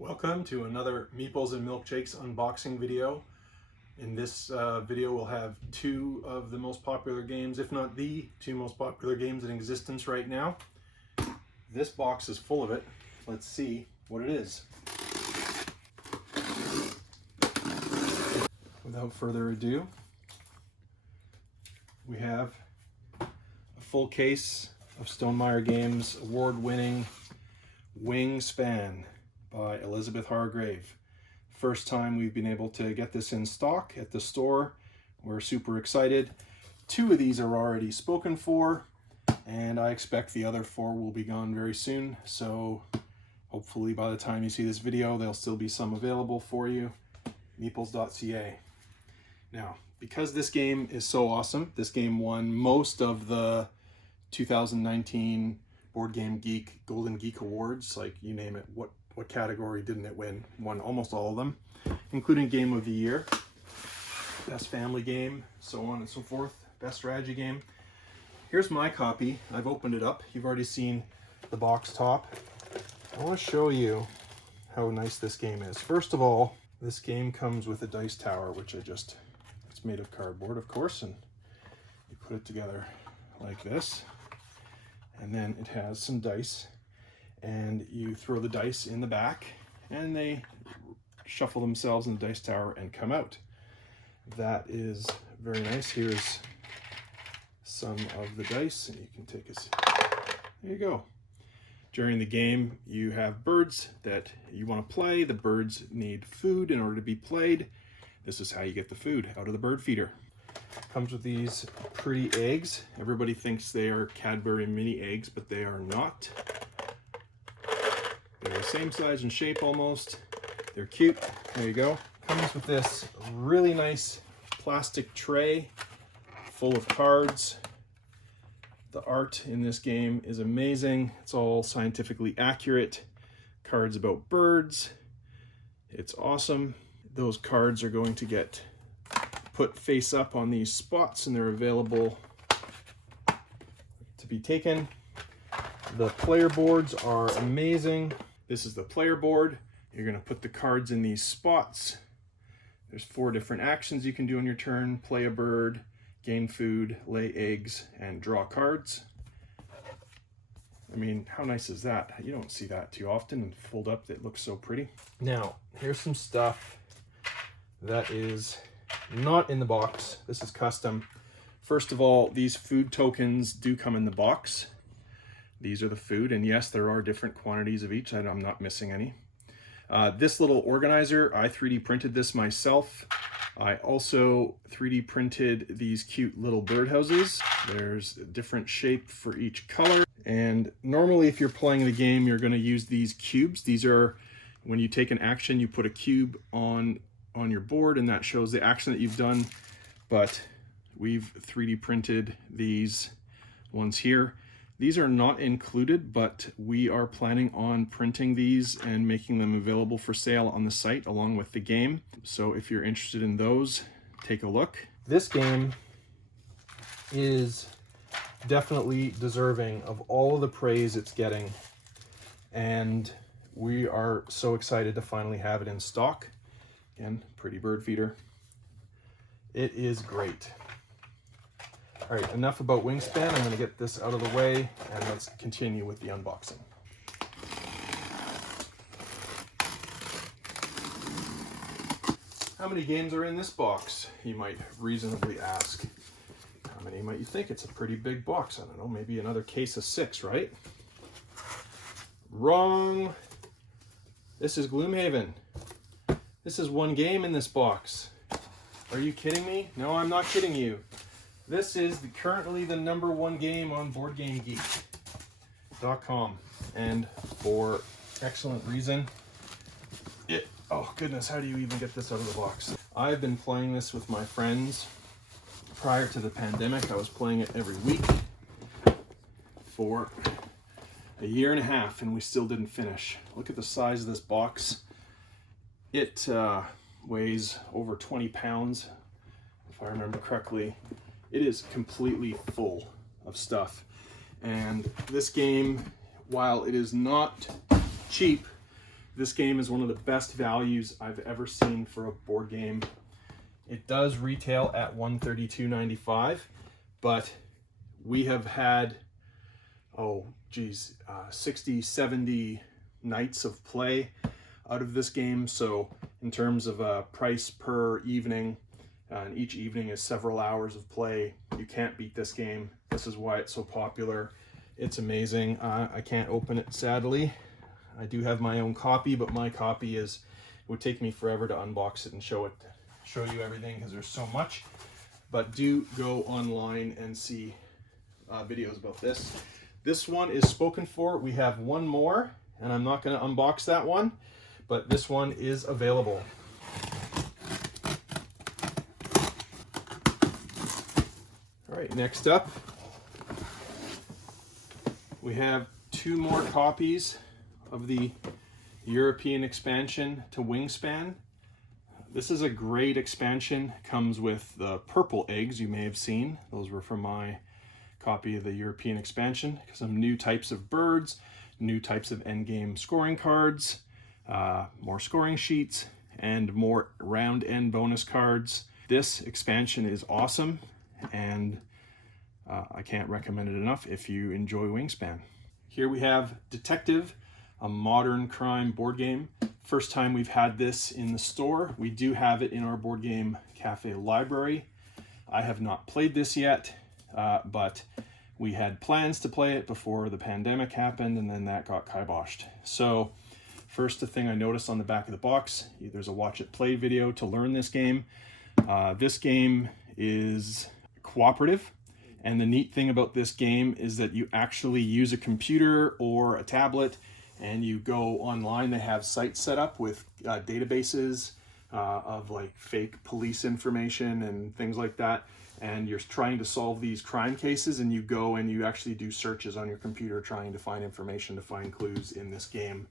Welcome to another Meeples and Milkshakes unboxing video. In this video we'll have two of the most popular games, if not the two most popular games in existence right now. This box is full of it. Let's see what it is. Without further ado, we have a full case of Stonemaier Games award-winning Wingspan by Elizabeth Hargrave. First time we've been able to get this in stock at the store. We're super excited. Two of these are already spoken for, and I expect the other four will be gone very soon. So hopefully by the time you see this video, there'll still be some available for you. Meeples.ca. Now, because this game is so awesome, this game won most of the 2019 Board Game Geek Golden Geek Awards, like you name it. What category didn't it win? Won almost all of them, including Game of the Year, Best Family Game, so on and so forth, Best Strategy Game. Here's my copy. I've opened it up. You've already seen the box top. I want to show you how nice this game is. First of all, this game comes with a dice tower, which it's made of cardboard, of course, and you put it together like this. And then it has some dice, and you throw the dice in the back, and they shuffle themselves in the dice tower and come out. That is very nice. Here's some of the dice, and you can take a, there you go. During the game, you have birds that you want to play. The birds need food in order to be played. This is how you get the food out of the bird feeder. Comes with these pretty eggs. Everybody thinks they are Cadbury mini eggs, but they are not. They're the same size and shape almost. They're cute. There you go. Comes with this really nice plastic tray full of cards. The art in this game is amazing. It's all scientifically accurate. Cards about birds. It's awesome. Those cards are going to get put face up on these spots, and they're available to be taken. The player boards are amazing. This is the player board. You're going to put the cards in these spots. There's 4 different actions you can do on your turn: play a bird, gain food, lay eggs, and draw cards. I mean, how nice is that? You don't see that too often, and fold up, it looks so pretty. Now, here's some stuff that is not in the box. This is custom. First of all, these food tokens do come in the box. These are the food, and yes, there are different quantities of each. I'm not missing any. This little organizer, I 3D printed this myself. I also 3D printed these cute little birdhouses. There's a different shape for each color. And normally if you're playing the game, you're going to use these cubes. These are, when you take an action, you put a cube on your board, and that shows the action that you've done. But we've 3D printed these ones here. These are not included, but we are planning on printing these and making them available for sale on the site along with the game. So if you're interested in those, take a look. This game is definitely deserving of all of the praise it's getting, and we are so excited to finally have it in stock. Again, pretty bird feeder. It is great. All right, enough about Wingspan. I'm going to get this out of the way, and let's continue with the unboxing. How many games are in this box, you might reasonably ask? How many might you think? It's a pretty big box. I don't know, maybe another case of 6, right? Wrong. This is Gloomhaven. This is 1 game in this box. Are you kidding me? No, I'm not kidding you. This is currently the #1 game on BoardGameGeek.com, and for excellent reason. Oh goodness, how do you even get this out of the box? I've been playing this with my friends. Prior to the pandemic, I was playing it every week for a year and a half, and we still didn't finish. Look at the size of this box. It weighs over 20 pounds, if I remember correctly. It is completely full of stuff. And this game, while it is not cheap, This game is one of the best values I've ever seen for a board game. It does retail at $132.95, but we have had, 60, 70 nights of play out of this game. So in terms of a price per evening, and each evening is several hours of play, you can't beat this game. This is why it's so popular. It's amazing. I can't open it, sadly. I do have my own copy, but my copy it would take me forever to unbox it and show you everything because there's so much. But do go online and see videos about this. This one is spoken for. We have one more, and I'm not going to unbox that one, but this one is available. All right, next up, we have 2 more copies of the European expansion to Wingspan. This is a great expansion. Comes with the purple eggs you may have seen. Those were from my copy of the European expansion. Some new types of birds, new types of endgame scoring cards, more scoring sheets, and more round end bonus cards. This expansion is awesome, and I can't recommend it enough if you enjoy Wingspan. Here we have Detective, a modern crime board game. First time we've had this in the store. We do have it in our board game cafe library. I have not played this yet, but we had plans to play it before the pandemic happened, and then that got kiboshed. So first thing I noticed on the back of the box, there's a watch it play video to learn this game. This game is cooperative, and the neat thing about this game is that you actually use a computer or a tablet and you go online. They have sites set up with databases of like fake police information and things like that, and you're trying to solve these crime cases, and you go and you actually do searches on your computer trying to find information, to find clues in this game.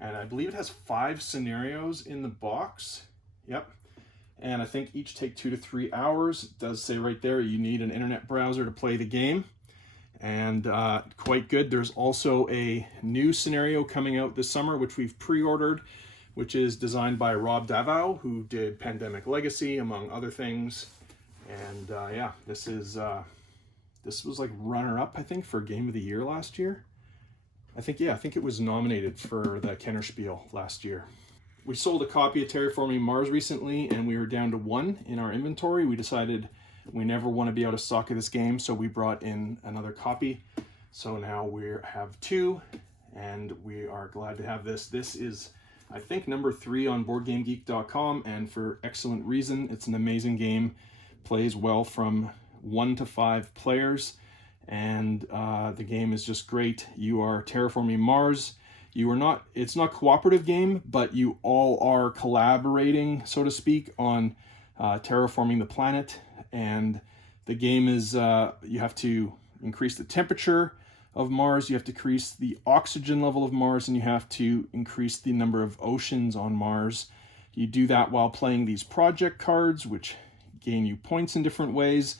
And I believe it has 5 scenarios in the box. Yep. And I think each take 2 to 3 hours. It does say right there you need an internet browser to play the game, and quite good. There's also a new scenario coming out this summer, which we've pre-ordered, which is designed by Rob Davao, who did Pandemic Legacy, among other things. And yeah, this was like runner-up, I think, for Game of the Year last year. I think it was nominated for the Kennerspiel last year. We sold a copy of Terraforming Mars recently, and we were down to 1 in our inventory. We decided we never want to be out of stock of this game, so we brought in another copy. So now we have 2, and we are glad to have this. This is, I think, number 3 on BoardGameGeek.com, and for excellent reason. It's an amazing game. Plays well from 1 to 5 players, and the game is just great. You are terraforming Mars. It's not a cooperative game, but you all are collaborating, so to speak, on terraforming the planet. And the game is, you have to increase the temperature of Mars, you have to increase the oxygen level of Mars, and you have to increase the number of oceans on Mars. You do that while playing these project cards, which gain you points in different ways.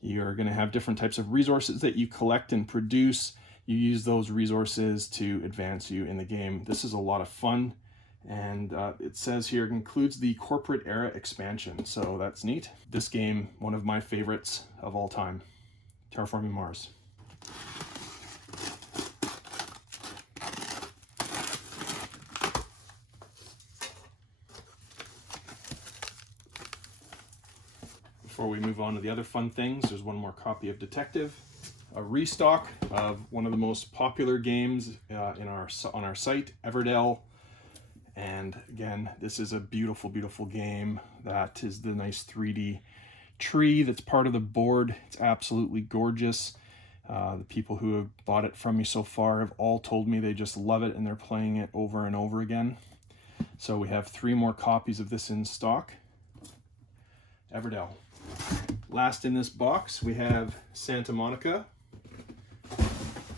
You're going to have different types of resources that you collect and produce. You use those resources to advance you in the game. This is a lot of fun, and it says here it includes the corporate era expansion, so that's neat. This game, one of my favorites of all time, Terraforming Mars. Before we move on to the other fun things, there's one more copy of Detective, a restock of one of the most popular games on our site, Everdell. And again, this is a beautiful, beautiful game. That is the nice 3D tree that's part of the board. It's absolutely gorgeous. The people who have bought it from me so far have all told me they just love it, and they're playing it over and over again. So we have 3 more copies of this in stock. Everdell. Last in this box, we have Santa Monica.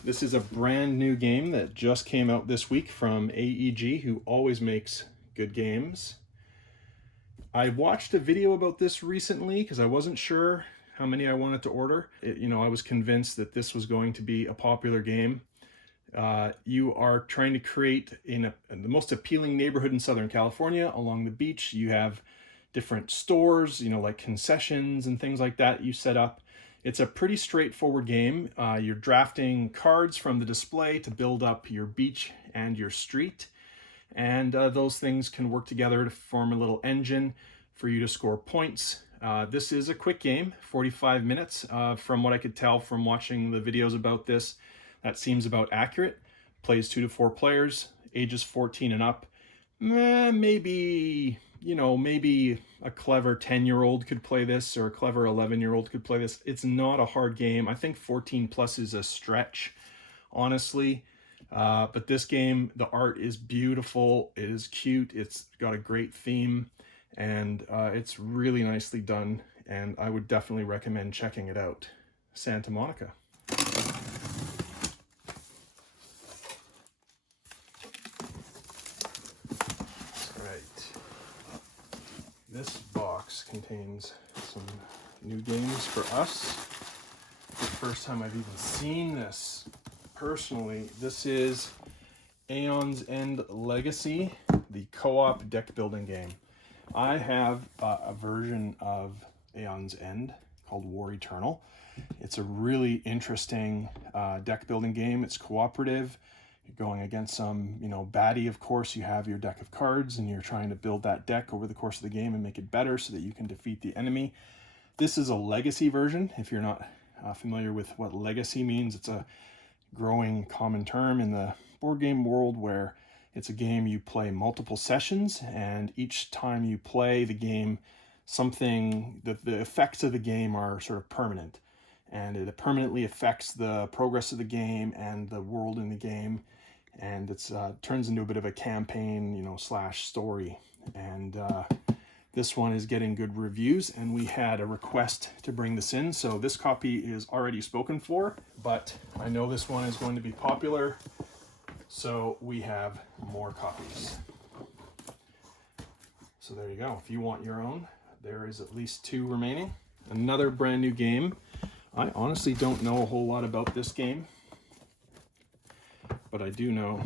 This is a brand new game that just came out this week from AEG, who always makes good games. I watched a video about this recently because I wasn't sure how many I wanted to order. I was convinced that this was going to be a popular game. You are trying to create in the most appealing neighborhood in Southern California along the beach. You have different stores, like concessions and things like that you set up. It's a pretty straightforward game. You're drafting cards from the display to build up your beach and your street. And those things can work together to form a little engine for you to score points. This is a quick game, 45 minutes. From what I could tell from watching the videos about this, that seems about accurate. Plays 2 to 4 players, ages 14 and up. Maybe a clever 10-year-old could play this, or a clever 11-year-old could play this. It's not a hard game. I think 14 plus is a stretch, honestly. But this game, the art is beautiful. It is cute. It's got a great theme, and it's really nicely done. And I would definitely recommend checking it out. Santa Monica. This box contains some new games for us. The first time I've even seen this personally. This is Aeon's End Legacy, the co-op deck building game. I have a version of Aeon's End called War Eternal. It's a really interesting deck building game. It's cooperative. You're going against some, baddie, of course. You have your deck of cards and you're trying to build that deck over the course of the game and make it better so that you can defeat the enemy. This is a legacy version. If you're not familiar with what legacy means, it's a growing common term in the board game world where it's a game you play multiple sessions, and each time you play the game, the effects of the game are sort of permanent, and it permanently affects the progress of the game and the world in the game, and it's turns into a bit of a campaign, slash story. And this one is getting good reviews, and we had a request to bring this in, so this copy is already spoken for, but I know this one is going to be popular, so we have more copies. So there you go. If you want your own, there is at least 2 remaining. Another brand new game. I honestly don't know a whole lot about this game, but I do know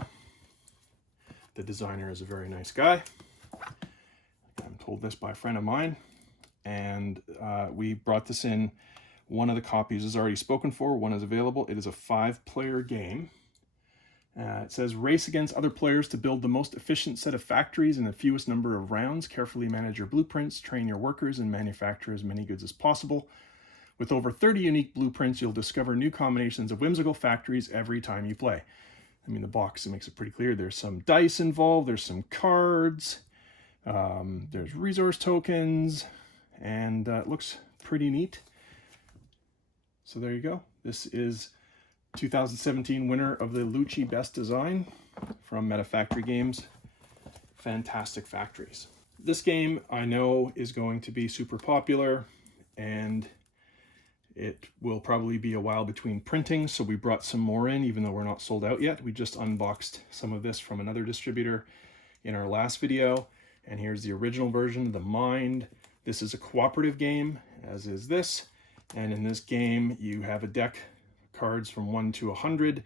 the designer is a very nice guy. I'm told this by a friend of mine, and we brought this in. One of the copies is already spoken for, one is available. It is a 5-player game. It says, race against other players to build the most efficient set of factories in the fewest number of rounds. Carefully manage your blueprints, train your workers, and manufacture as many goods as possible. With over 30 unique blueprints, you'll discover new combinations of whimsical factories every time you play. I mean, the box makes it pretty clear. There's some dice involved, there's some cards, there's resource tokens, and it looks pretty neat. So there you go. This is 2017 winner of the Lucci Best Design from MetaFactory Games. Fantastic factories. This game I know is going to be super popular, and it will probably be a while between printing, so we brought some more in, even though we're not sold out yet. We just unboxed some of this from another distributor in our last video, and here's the original version, The Mind. This is a cooperative game, as is this, and in this game you have a deck of cards from 1 to 100.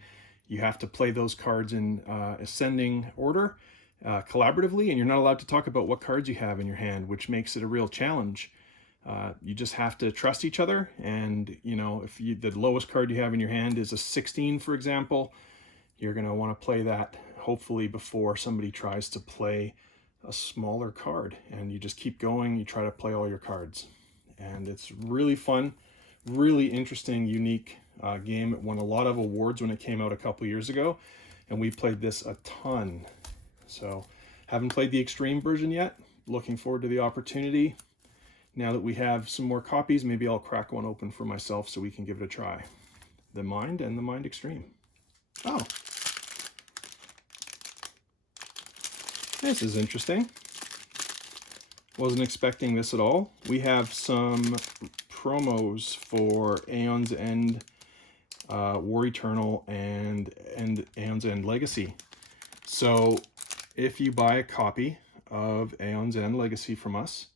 You have to play those cards in ascending order collaboratively, and you're not allowed to talk about what cards you have in your hand, which makes it a real challenge. You just have to trust each other, and if the lowest card you have in your hand is a 16, for example, you're going to want to play that hopefully before somebody tries to play a smaller card, and you just keep going. You try to play all your cards, and it's really fun, really interesting, unique game. It won a lot of awards when it came out a couple years ago, and we played this a ton. So haven't played the extreme version yet. Looking forward to the opportunity. Now that we have some more copies, maybe I'll crack one open for myself so we can give it a try. The Mind and the Mind Extreme. Oh. This is interesting. Wasn't expecting this at all. We have some promos for Aeon's End, War Eternal, and Aeon's End Legacy. So if you buy a copy of Aeon's End Legacy from us,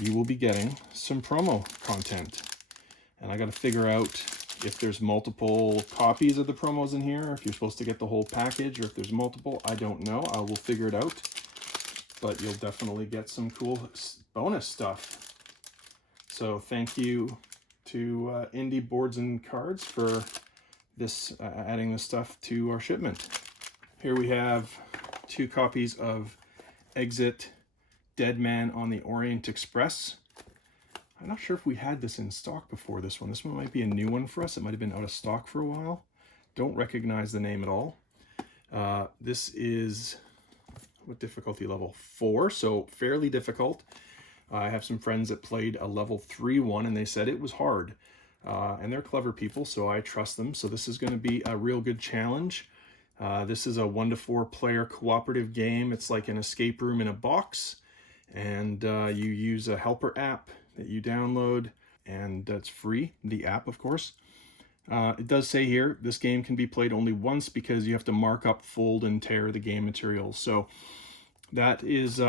you will be getting some promo content. And I got to figure out If there's multiple copies of the promos in here, if you're supposed to get the whole package, or if there's multiple, I don't know. I will figure it out. But you'll definitely get some cool bonus stuff. So thank you to Indie Boards and Cards for this adding this stuff to our shipment. Here we have 2 copies of Exit Dead Man on the Orient Express. I'm not sure if we had this in stock before this one. This one might be a new one for us. It might have been out of stock for a while. Don't recognize the name at all. This is, what difficulty level? 4, so fairly difficult. I have some friends that played a level 3 one and they said it was hard. And they're clever people, so I trust them. So this is going to be a real good challenge. This is a 1 to 4 player cooperative game. It's like an escape room in a box. And you use a helper app that you download, and that's free, the app, of course. It does say here, this game can be played only once because you have to mark up, fold, and tear the game materials. So that is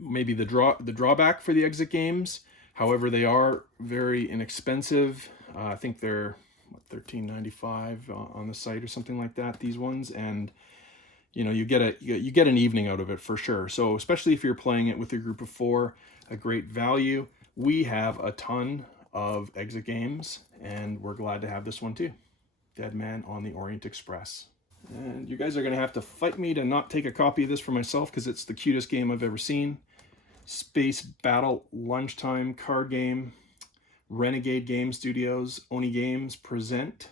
maybe the drawback for the Exit games. However, they are very inexpensive. I think they're $13.95 on the site or something like that, these ones. And you know, you get an evening out of it for sure. So especially if you're playing it with a group of 4, a great value. We have a ton of Exit games, and we're glad to have this one too. Dead Man on the Orient Express. And you guys are going to have to fight me to not take a copy of this for myself because it's the cutest game I've ever seen. Space Battle Lunchtime card game. Renegade Game Studios, Oni Games present.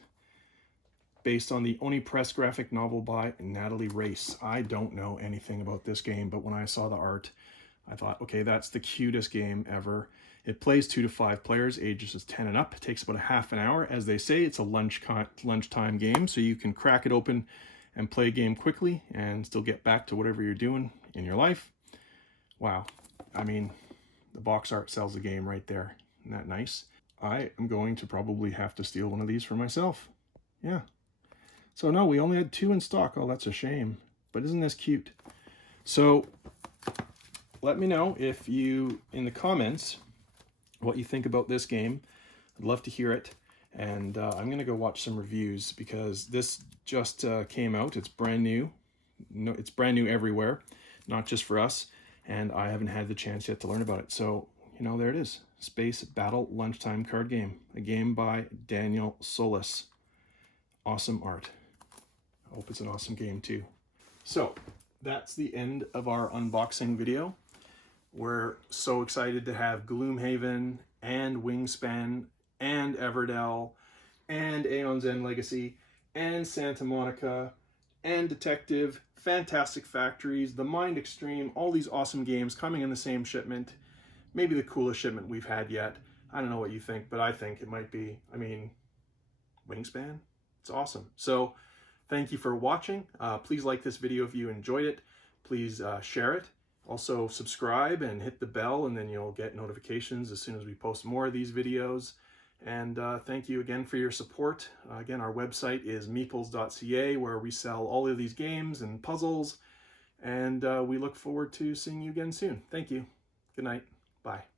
Based on the Oni Press graphic novel by Natalie Race. I don't know anything about this game, but when I saw the art, I thought, okay, that's the cutest game ever. It plays 2 to 5 players, ages 10 and up. It takes about a half an hour. As they say, it's a lunchtime game, so you can crack it open and play a game quickly and still get back to whatever you're doing in your life. Wow. I mean, the box art sells the game right there. Isn't that nice? I am going to probably have to steal one of these for myself. Yeah. So no, we only had 2 in stock. Oh, that's a shame. But isn't this cute? So let me know if you, in the comments, what you think about this game. I'd love to hear it. And I'm going to go watch some reviews because this just came out. It's brand new. No, it's brand new everywhere, not just for us. And I haven't had the chance yet to learn about it. So, you know, there it is. Space Battle Lunchtime card game. A game by Daniel Solis. Awesome art. I hope it's an awesome game too. So that's the end of our unboxing video. We're so excited to have Gloomhaven and Wingspan and Everdell and Aeon's End Legacy and Santa Monica and Detective, Fantastic Factories, The Mind Extreme, all these awesome games coming in the same shipment. Maybe the coolest shipment we've had yet. I don't know what you think, but I think it might be. I mean, Wingspan? It's awesome. So thank you for watching. Please like this video if you enjoyed it. Please share it. Also subscribe and hit the bell, and then you'll get notifications as soon as we post more of these videos. And thank you again for your support. Again, our website is meeples.ca, where we sell all of these games and puzzles. And we look forward to seeing you again soon. Thank you. Good night. Bye.